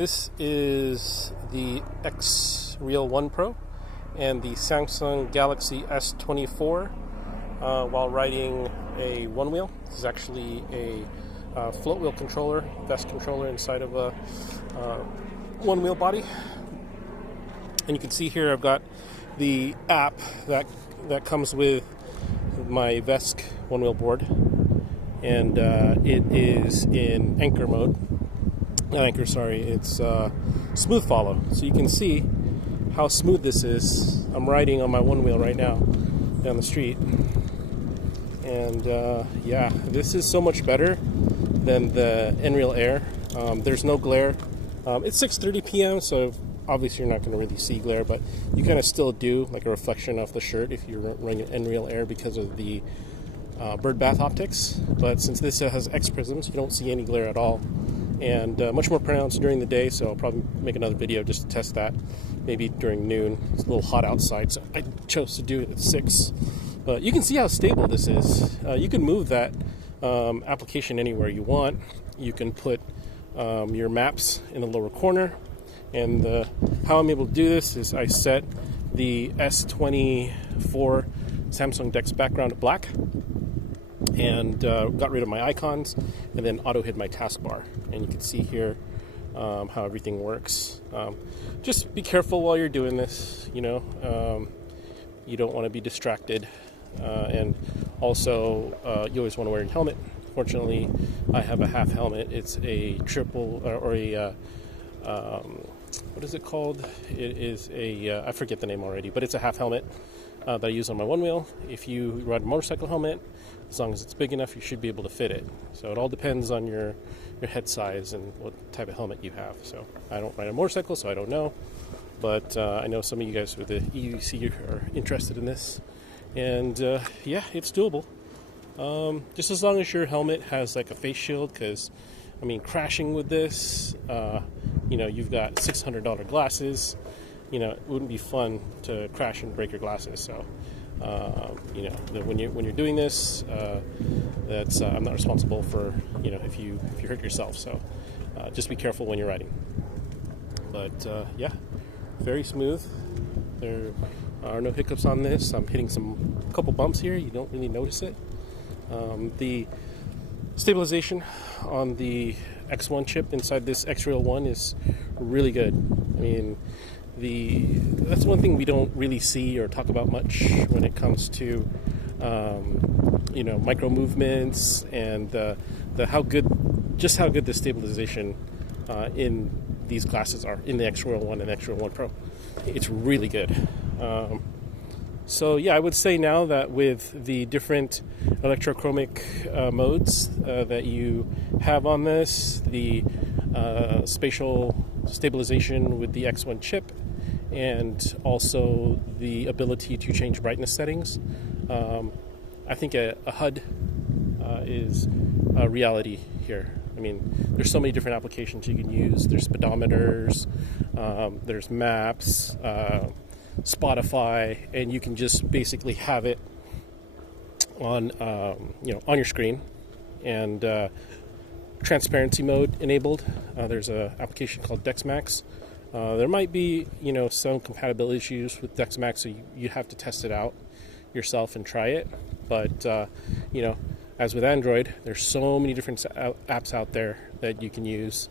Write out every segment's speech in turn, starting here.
This is the XREAL One Pro and the Samsung Galaxy S24 while riding a Onewheel. This is actually a float wheel controller, vest controller inside of a Onewheel body. And you can see here I've got the app that comes with my Vesk Onewheel board, and it is in anchor mode. Not anchor, sorry, it's smooth follow. So you can see how smooth this is. I'm riding on my Onewheel right now down the street, and yeah, this is so much better than the XREAL Air. There's no glare. It's 6:30 p.m., so obviously you're not going to really see glare, but you kind of still do, like a reflection off the shirt if you're running XREAL Air because of the bird bath optics. But since this has X prisms, you don't see any glare at all, and much more pronounced during the day. So I'll probably make another video just to test that, maybe during noon. It's a little hot outside, so I chose to do it at 6. But you can see how stable this is. You can move that application anywhere you want. You can put your maps in the lower corner, and how I'm able to do this is I set the S24 Samsung DeX background to black, and got rid of my icons, and then auto hid my taskbar. And you can see here how everything works. Just be careful while you're doing this. You don't want to be distracted, and also you always want to wear your helmet. Fortunately, I have a half helmet. It's a triple or a what is it called? It is a I forget the name already, but it's a half helmet that I use on my Onewheel. If you ride a motorcycle helmet, as long as it's big enough, you should be able to fit it. So it all depends on your head size and what type of helmet you have. So I don't ride a motorcycle, so I don't know. But I know some of you guys with the EUC are interested in this. And yeah, it's doable. Just as long as your helmet has like a face shield, because I mean, crashing with this, you've got $600 glasses. It wouldn't be fun to crash and break your glasses. So, when you're doing this, that's I'm not responsible for if you hurt yourself. So, just be careful when you're riding. But yeah, very smooth. There are no hiccups on this. I'm hitting a couple bumps here. You don't really notice it. The stabilization on the X1 chip inside this XREAL One is really good. I mean, that's one thing we don't really see or talk about much when it comes to micro movements and how good the stabilization in these glasses are in the XREAL One and XREAL One Pro. It's really good. So yeah, I would say now that with the different electrochromic modes that you have on this, the spatial stabilization with the X1 chip, and also the ability to change brightness settings, I think a HUD is a reality here. I mean, there's so many different applications you can use. There's speedometers, there's maps, Spotify, and you can just basically have it on on your screen, and transparency mode enabled. There's an application called DexMax. There might be some compatibility issues with DexMax, so you have to test it out yourself and try it. But as with Android, there's so many different apps out there that you can use.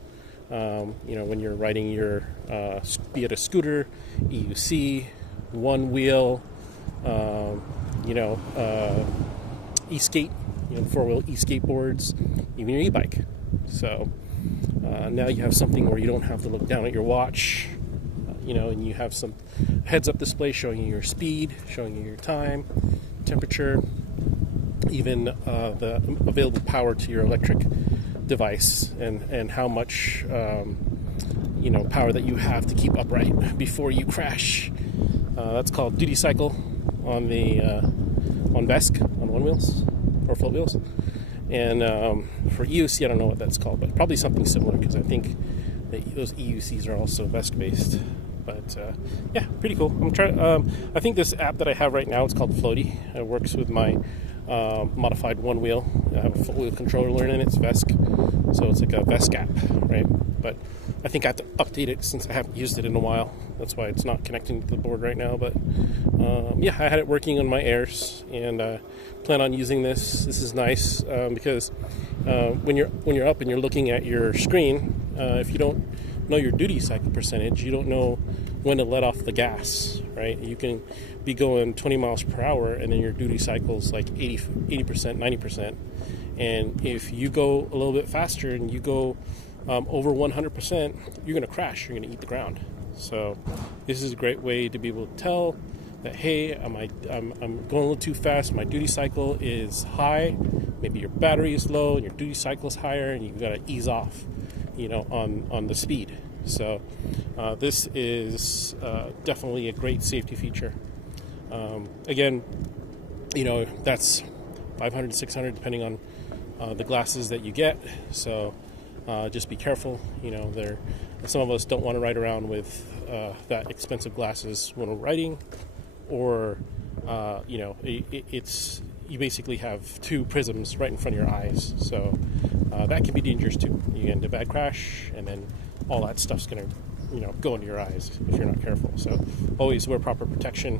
When you're riding your, be it a scooter, EUC, Onewheel, e-skate, 4-wheel e-skateboards, even your e-bike. So now you have something where you don't have to look down at your watch, and you have some heads-up display showing you your speed, showing you your time, temperature, even the available power to your electric device, and how much power that you have to keep upright before you crash. That's called duty cycle on the on Vesk, on Onewheels or float wheels. And for EUC, I don't know what that's called, but probably something similar, because I think that those EUCs are also Vesk based. But yeah, pretty cool. I'm trying. I think this app that I have right now, it's called Floaty. It works with my modified Onewheel. I have a full wheel controller in it. It's VESC, so it's like a VESC app, right? But I think I have to update it since I haven't used it in a while. That's why it's not connecting to the board right now. But yeah, I had it working on my Airs, and plan on using this. This is nice because when you're up and you're looking at your screen, if you don't know your duty cycle percentage, you don't know when to let off the gas, right? You can be going 20 miles per hour and then your duty cycle's like 80%, 90%. And if you go a little bit faster and you go over 100%, you're going to crash. You're going to eat the ground. So this is a great way to be able to tell that, hey, I'm going a little too fast. My duty cycle is high. Maybe your battery is low and your duty cycle is higher, and you've got to ease off, on the speed. So this is definitely a great safety feature. Again, that's $500, $600 depending on the glasses that you get. So just be careful. Some of us don't want to ride around with that expensive glasses when we're riding, or it's you basically have two prisms right in front of your eyes. So that can be dangerous too. You get into a bad crash, and then all that stuff's going to go into your eyes if you're not careful. So always wear proper protection,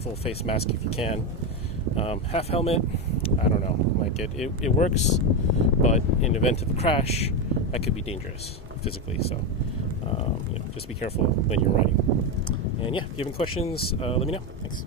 full face mask if you can. Half helmet, I don't know. Like it works, but in the event of a crash, that could be dangerous physically. So just be careful when you're riding. And yeah, if you have any questions, let me know. Thanks.